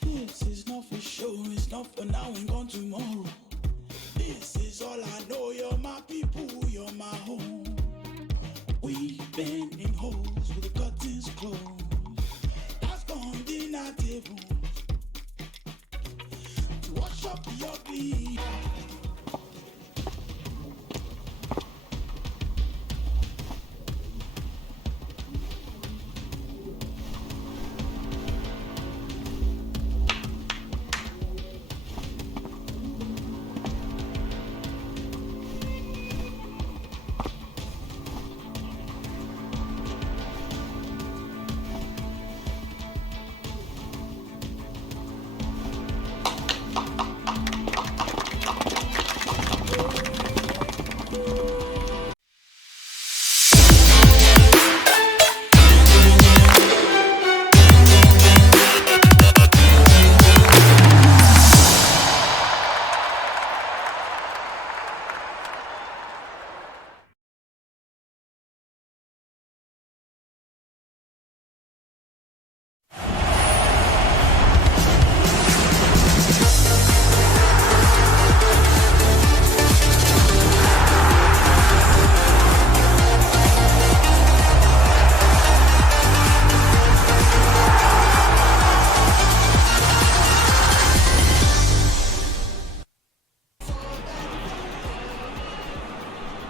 This is not for sure, it's not for now and gone tomorrow. This is all I know, you're my people, you're my home. We've been in holes with the curtains closed. That's gone dinner table to wash up the ugly.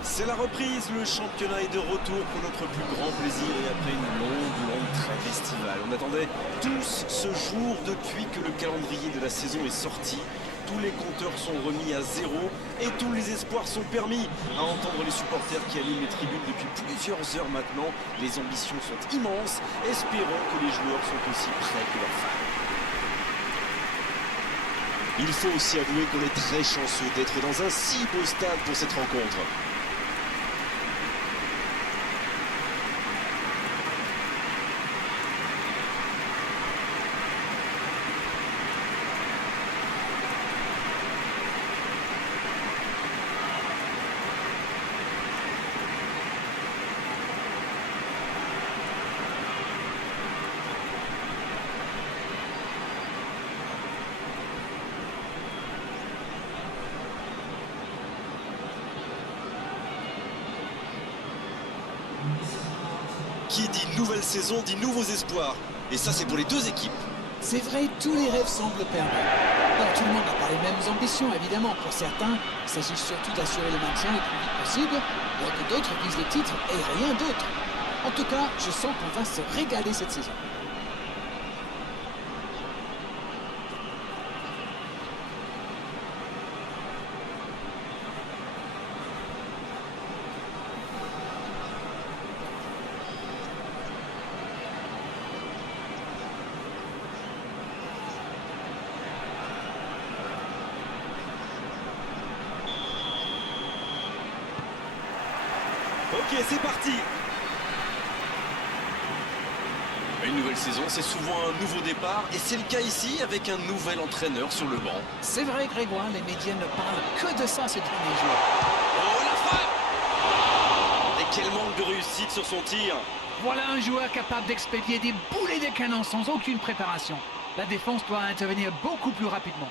C'est la reprise, le championnat est de retour pour notre plus grand plaisir et après une longue trêve estivale. On attendait tous ce jour depuis que le calendrier de la saison est sorti. Tous les compteurs sont remis à zéro et tous les espoirs sont permis. À entendre les supporters qui animent les tribunes depuis plusieurs heures maintenant, les ambitions sont immenses. Espérons que les joueurs sont aussi prêts que leurs fans. Il faut aussi avouer qu'on est très chanceux d'être dans un si beau stade pour cette rencontre. Qui dit nouvelle saison dit nouveaux espoirs. Et ça, c'est pour les deux équipes. C'est vrai, tous les rêves semblent permis. Alors, tout le monde n'a pas les mêmes ambitions, évidemment. Pour certains, il s'agit surtout d'assurer le maintien le plus vite possible, alors que d'autres visent le titre et rien d'autre. En tout cas, je sens qu'on va se régaler cette saison. Ok, c'est parti. Une nouvelle saison, c'est souvent un nouveau départ, et c'est le cas ici avec un nouvel entraîneur sur le banc. C'est vrai, Grégoire, les médias ne parlent que de ça ces derniers jours. Oh, la frappe! Et quel manque de réussite sur son tir. Voilà un joueur capable d'expédier des boulets de canon sans aucune préparation. La défense doit intervenir beaucoup plus rapidement.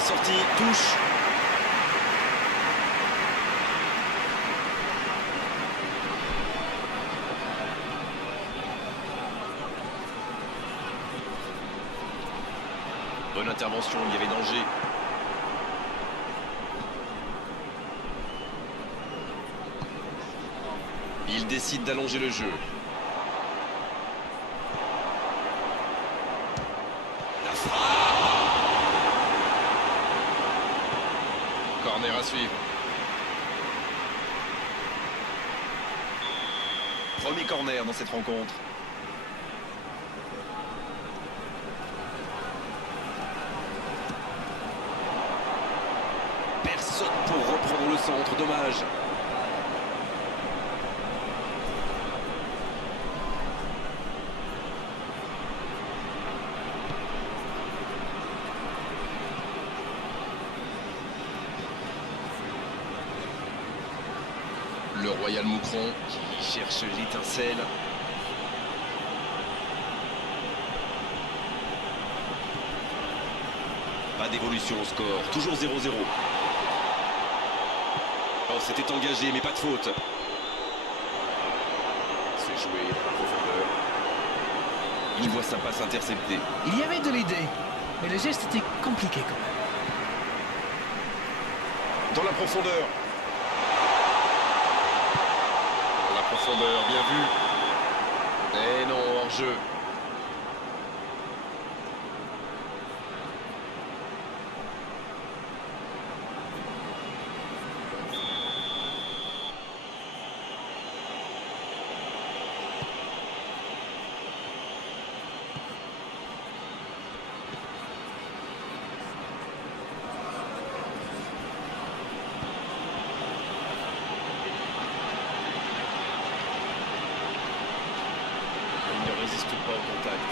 Sorti, touche. Bonne intervention, il y avait danger. Il décide d'allonger le jeu. La frappe. Corner à suivre. Premier corner dans cette rencontre. Personne pour reprendre le centre, dommage. Le Royal Moucron qui cherche l'étincelle. Pas d'évolution au score, toujours 0-0. Oh, c'était engagé, mais pas de faute. C'est joué dans la profondeur. Il voit sa passe interceptée. Il y avait de l'idée, mais le geste était compliqué quand même. Dans la profondeur. Dans la profondeur, bien vu. Et non, hors jeu. Pas au contact.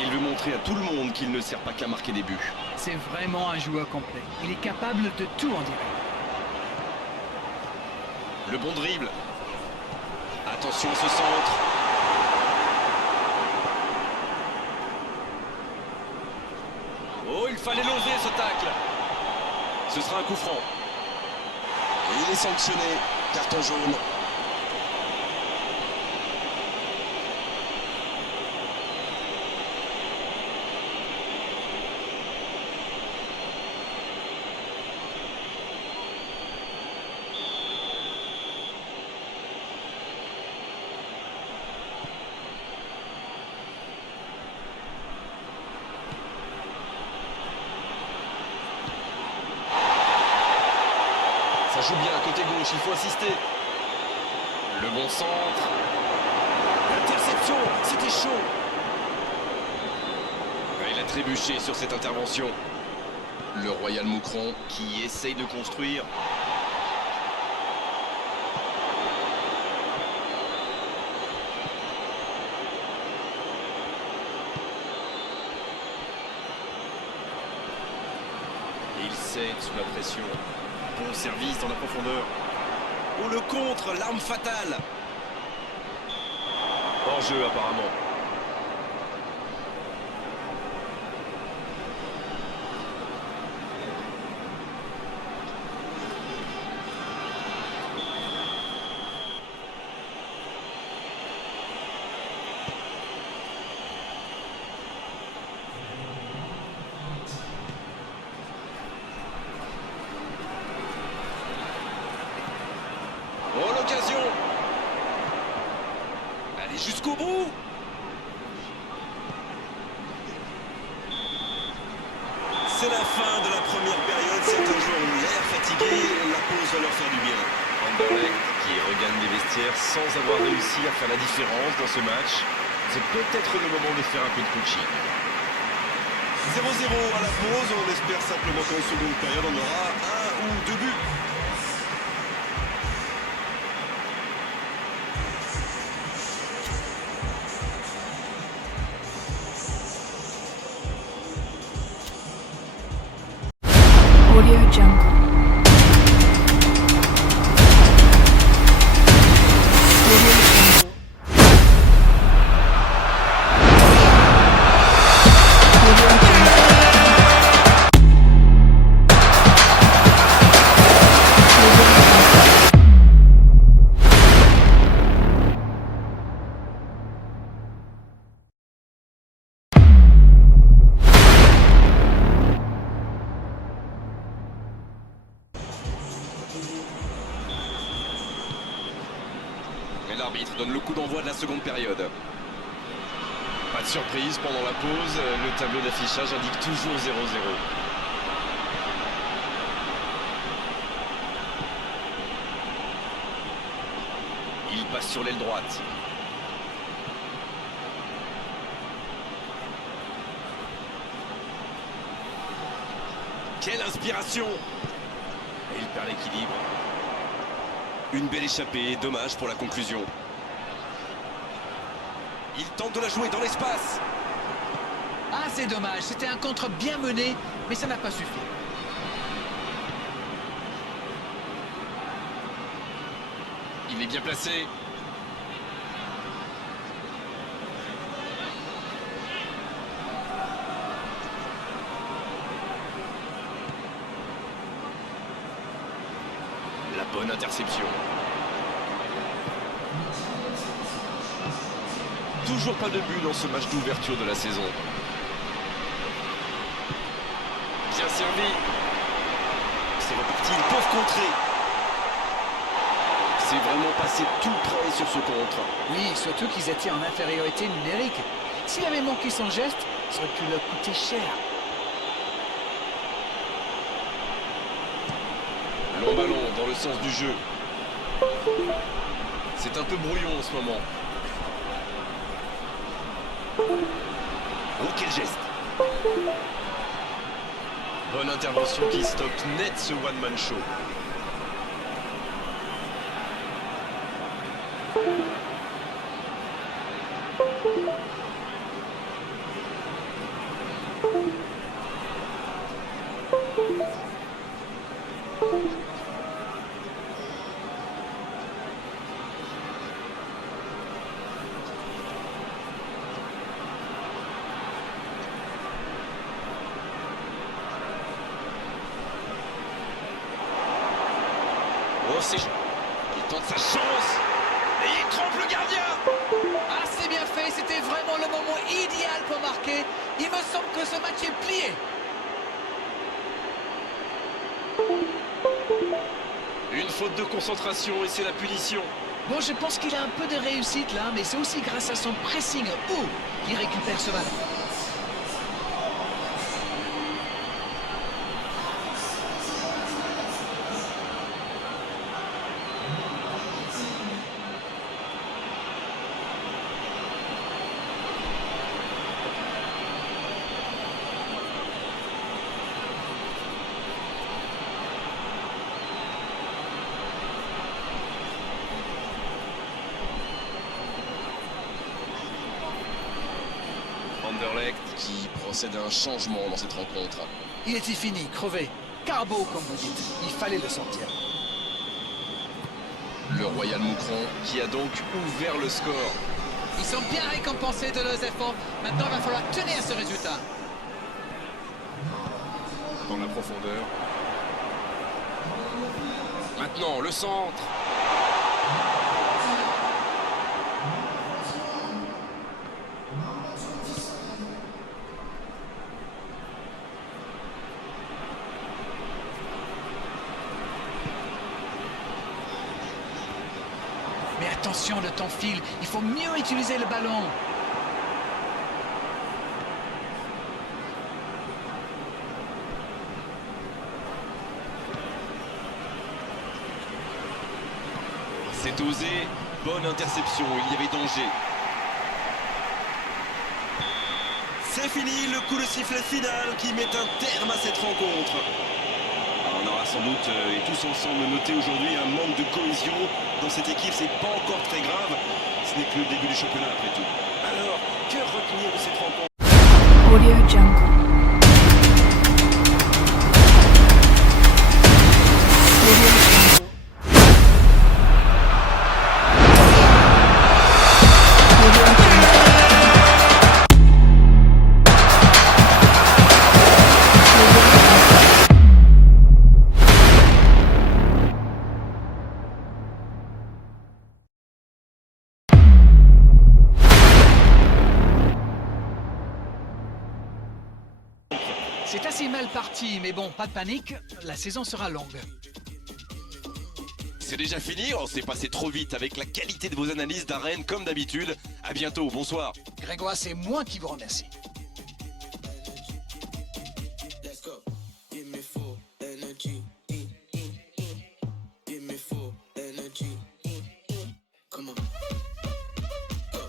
Il veut montrer à tout le monde qu'il ne sert pas qu'à marquer des buts. C'est vraiment un joueur complet. Il est capable de tout, on dirait. Le bon dribble. Attention à ce centre. Oh, il fallait l'oser ce tacle. Ce sera un coup franc. Et il est sanctionné. Carton jaune. Ça joue bien côté gauche, il faut insister. Le bon centre. L'interception, c'était chaud. Il a trébuché sur cette intervention. Le Royal Moucron qui essaye de construire. Et il cède sous la pression. Bon service dans la profondeur. Oh, le contre, l'arme fatale. Hors jeu apparemment. Oh, l'occasion. Allez jusqu'au bout. C'est la fin de la première période. Certains joueurs ont l'air fatigués. La pause va leur faire du bien. Anderlecht qui regagne les vestiaires sans avoir réussi à faire la différence dans ce match. C'est peut-être le moment de faire un peu de coaching. 0-0 à la pause. On espère simplement qu'en seconde période, on aura un ou deux buts. Audio Jungle. L'arbitre donne le coup d'envoi de la seconde période. Pas de surprise pendant la pause, le tableau d'affichage indique toujours 0-0. Il passe sur l'aile droite. Quelle inspiration! Et il perd l'équilibre. Une belle échappée, dommage pour la conclusion. Il tente de la jouer dans l'espace. Ah, c'est dommage, c'était un contre bien mené, mais ça n'a pas suffi. Il est bien placé. La bonne interception. Toujours pas de but dans ce match d'ouverture de la saison. Bien servi. C'est reparti, ils peuvent contrer. C'est vraiment passé tout près sur ce contre. Oui, surtout qu'ils étaient en infériorité numérique. S'il avait manqué son geste, ça aurait pu leur coûter cher. Long ballon dans le sens du jeu. C'est un peu brouillon en ce moment. Oh, quel geste! Bonne intervention qui stoppe net ce one-man show. Oh, il tente sa chance et il trompe le gardien. Ah, c'est bien fait, c'était vraiment le moment idéal pour marquer. Il me semble que ce match est plié. Une faute de concentration et c'est la punition. Bon, je pense qu'il a un peu de réussite là, mais c'est aussi grâce à son pressing haut qu'il récupère ce ballon. Anderlecht qui procède à un changement dans cette rencontre. Il était fini, crevé. Carbo, comme vous dites. Il fallait le sortir. Le Royal Moucron qui a donc ouvert le score. Ils sont bien récompensés de leurs efforts. Maintenant, il va falloir tenir ce résultat. Dans la profondeur. Maintenant, le centre. Mais attention, le temps file. Il faut mieux utiliser le ballon. C'est osé. Bonne interception. Il y avait danger. C'est fini. Le coup de sifflet final qui met un terme à cette rencontre. On aura sans doute et tous ensemble noté aujourd'hui un manque de cohésion dans cette équipe. C'est pas encore très grave. Ce n'est que le début du championnat après tout. Alors, que retenir de cette rencontre? Audio Jungle. Audio Jungle. Audio Jungle. C'est assez mal parti, mais bon, pas de panique. La saison sera longue. c'est déjà fini, on s'est passé trop vite avec la qualité de vos analyses d'arène comme d'habitude. À bientôt, bonsoir. Grégoire, c'est moi qui vous remercie. Let's go. Give me full energy. Give me full energy. Come on. Go.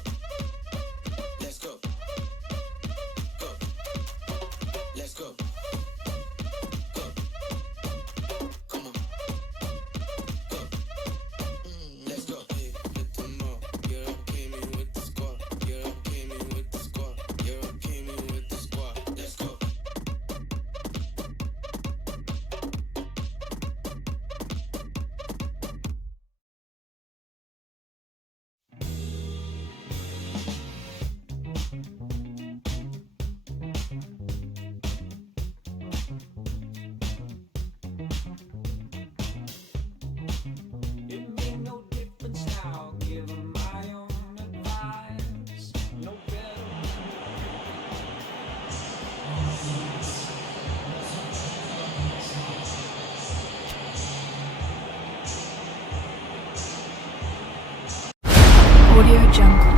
Let's go. Go. Let's go. Go. Come on. Go. Let's go. Hey, let them know. You're up, came in with the squad. You're up, came in with the squad. You're up, came in with the squad. Let's go. It made no difference now, give 'em my own advice. No better. Audio Jungle.